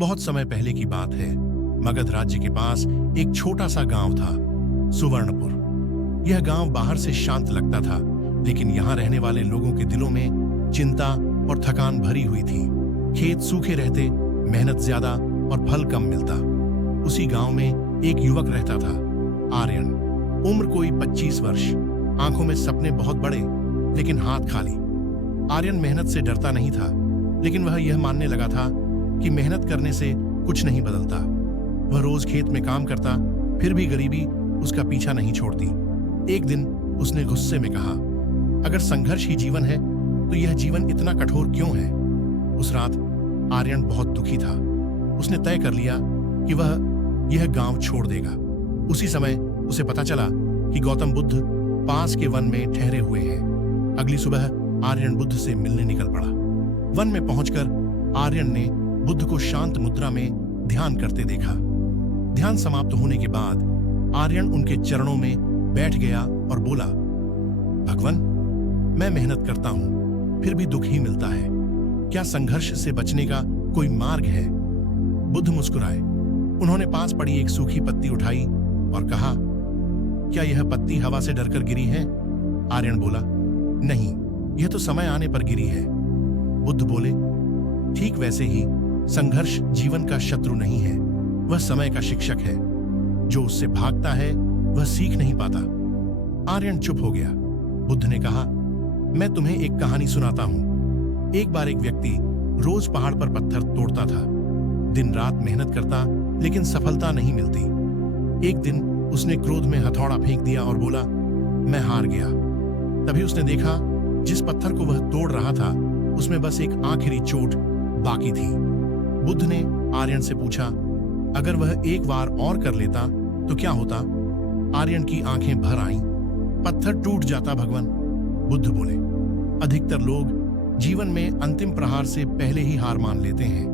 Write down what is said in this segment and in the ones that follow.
बहुत समय पहले की बात है। मगध राज्य के पास एक छोटा सा गांव था, सुवर्णपुर। यह गांव बाहर से शांत लगता था, लेकिन यहाँ रहने वाले लोगों के दिलों में चिंता और थकान भरी हुई थी। खेत सूखे रहते, मेहनत ज्यादा और फल कम मिलता। उसी गांव में एक युवक रहता था, आर्यन। उम्र कोई 25 वर्ष, आंखों में सपने बहुत बड़े, लेकिन हाथ खाली। आर्यन मेहनत से डरता नहीं था, लेकिन वह यह मानने लगा था कि मेहनत करने से कुछ नहीं बदलता। वह रोज खेत में काम करता, फिर भी गरीबी उसका पीछा नहीं छोड़ती। एक दिन उसने गुस्से में कहा, अगर संघर्ष ही जीवन है तो यह जीवन इतना कठोर क्यों है? उस रात आर्यन बहुत दुखी था। उसने तय कर लिया कि वह यह गांव छोड़ देगा। उसी समय उसे पता चला कि गौतम बुद्ध पास के वन में ठहरे हुए हैं। अगली सुबह आर्यन बुद्ध से मिलने निकल पड़ा। वन में पहुंचकर आर्यन ने बुद्ध को शांत मुद्रा में ध्यान करते देखा। ध्यान समाप्त होने के बाद आर्यन उनके चरणों में बैठ गया और बोला, भगवान, मैं मेहनत करता हूं, फिर भी दुख ही मिलता है। क्या संघर्ष से बचने का कोई मार्ग है? बुद्ध मुस्कुराए। उन्होंने पास पड़ी एक सूखी पत्ती उठाई और कहा, क्या यह पत्ती हवा से डरकर गिरी है? आर्यन बोला, नहीं, यह तो समय आने पर गिरी है। बुद्ध बोले, ठीक वैसे ही संघर्ष जीवन का शत्रु नहीं है, वह समय का शिक्षक है। जो उससे भागता है वह सीख नहीं पाता। आर्यन चुप हो गया। बुद्ध ने कहा, मैं तुम्हें एक कहानी सुनाता हूं। एक बार एक व्यक्ति रोज पहाड़ पर पत्थर तोड़ता था। दिन रात मेहनत करता, लेकिन सफलता नहीं मिलती। एक दिन उसने क्रोध में हथौड़ा फेंक दिया और बोला, मैं हार गया। तभी उसने देखा जिस पत्थर को वह तोड़ रहा था उसमें बस एक आखिरी चोट बाकी थी। बुद्ध ने आर्यन से पूछा, अगर वह एक बार और कर लेता तो क्या होता? आर्यन की आंखें भर आईं। पत्थर टूट जाता भगवान। बुद्ध बोले, अधिकतर लोग जीवन में अंतिम प्रहार से पहले ही हार मान लेते हैं।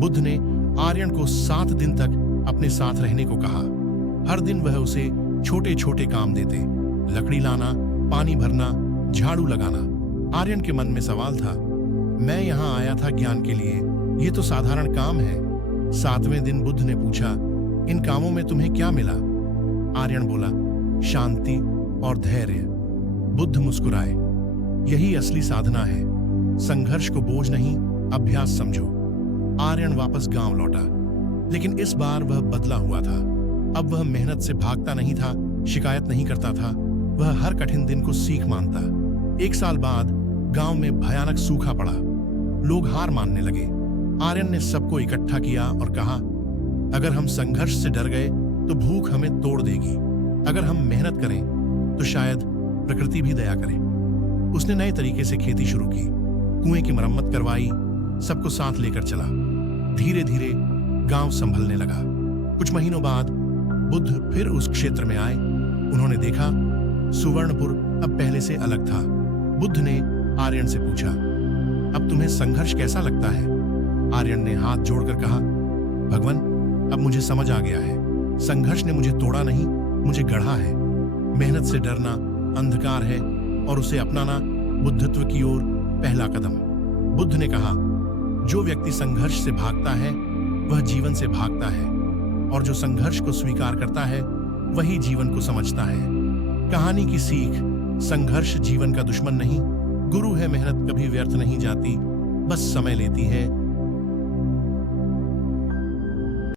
बुद्ध ने आर्यन को 7 दिन तक अपने साथ रहने को कहा। हर दिन वह उसे छोटे छोटे काम देते, लकड़ी लाना, पानी भरना, झाड़ू लगाना। आर्यन के मन में सवाल था, मैं यहाँ आया था ज्ञान के लिए, ये तो साधारण काम है। 7वें दिन बुद्ध ने पूछा, इन कामों में तुम्हें क्या मिला? आर्यन बोला, शांति और धैर्य। बुद्ध मुस्कुराए, यही असली साधना है। संघर्ष को बोझ नहीं, अभ्यास समझो। आर्यन वापस गांव लौटा, लेकिन इस बार वह बदला हुआ था। अब वह मेहनत से भागता नहीं था, शिकायत नहीं करता था, वह हर कठिन दिन को सीख मानता। 1 साल बाद गांव में भयानक सूखा पड़ा। लोग हार मानने लगे। आर्यन ने सबको इकट्ठा किया और कहा, अगर हम संघर्ष से डर गए तो भूख हमें तोड़ देगी। अगर हम मेहनत करें तो शायद प्रकृति भी दया करे। उसने नए तरीके से खेती शुरू की, कुएं की मरम्मत करवाई, सबको साथ लेकर चला। धीरे धीरे गांव संभलने लगा। कुछ महीनों बाद बुद्ध फिर उस क्षेत्र में आए। उन्होंने देखा सुवर्णपुर अब पहले से अलग था। बुद्ध ने आर्यन से पूछा, अब तुम्हें संघर्ष कैसा लगता है? आर्यन ने हाथ जोड़कर कहा, भगवान, अब मुझे समझ आ गया है। संघर्ष ने मुझे तोड़ा नहीं, मुझे गढ़ा है। मेहनत से डरना अंधकार है और उसे अपनाना बुद्धत्व की ओर पहला कदम। बुद्ध ने कहा, जो व्यक्ति संघर्ष से भागता है वह जीवन से भागता है, और जो संघर्ष को स्वीकार करता है वही जीवन को समझता है। कहानी की सीख, संघर्ष जीवन का दुश्मन नहीं, गुरु है। मेहनत कभी व्यर्थ नहीं जाती, बस समय लेती है।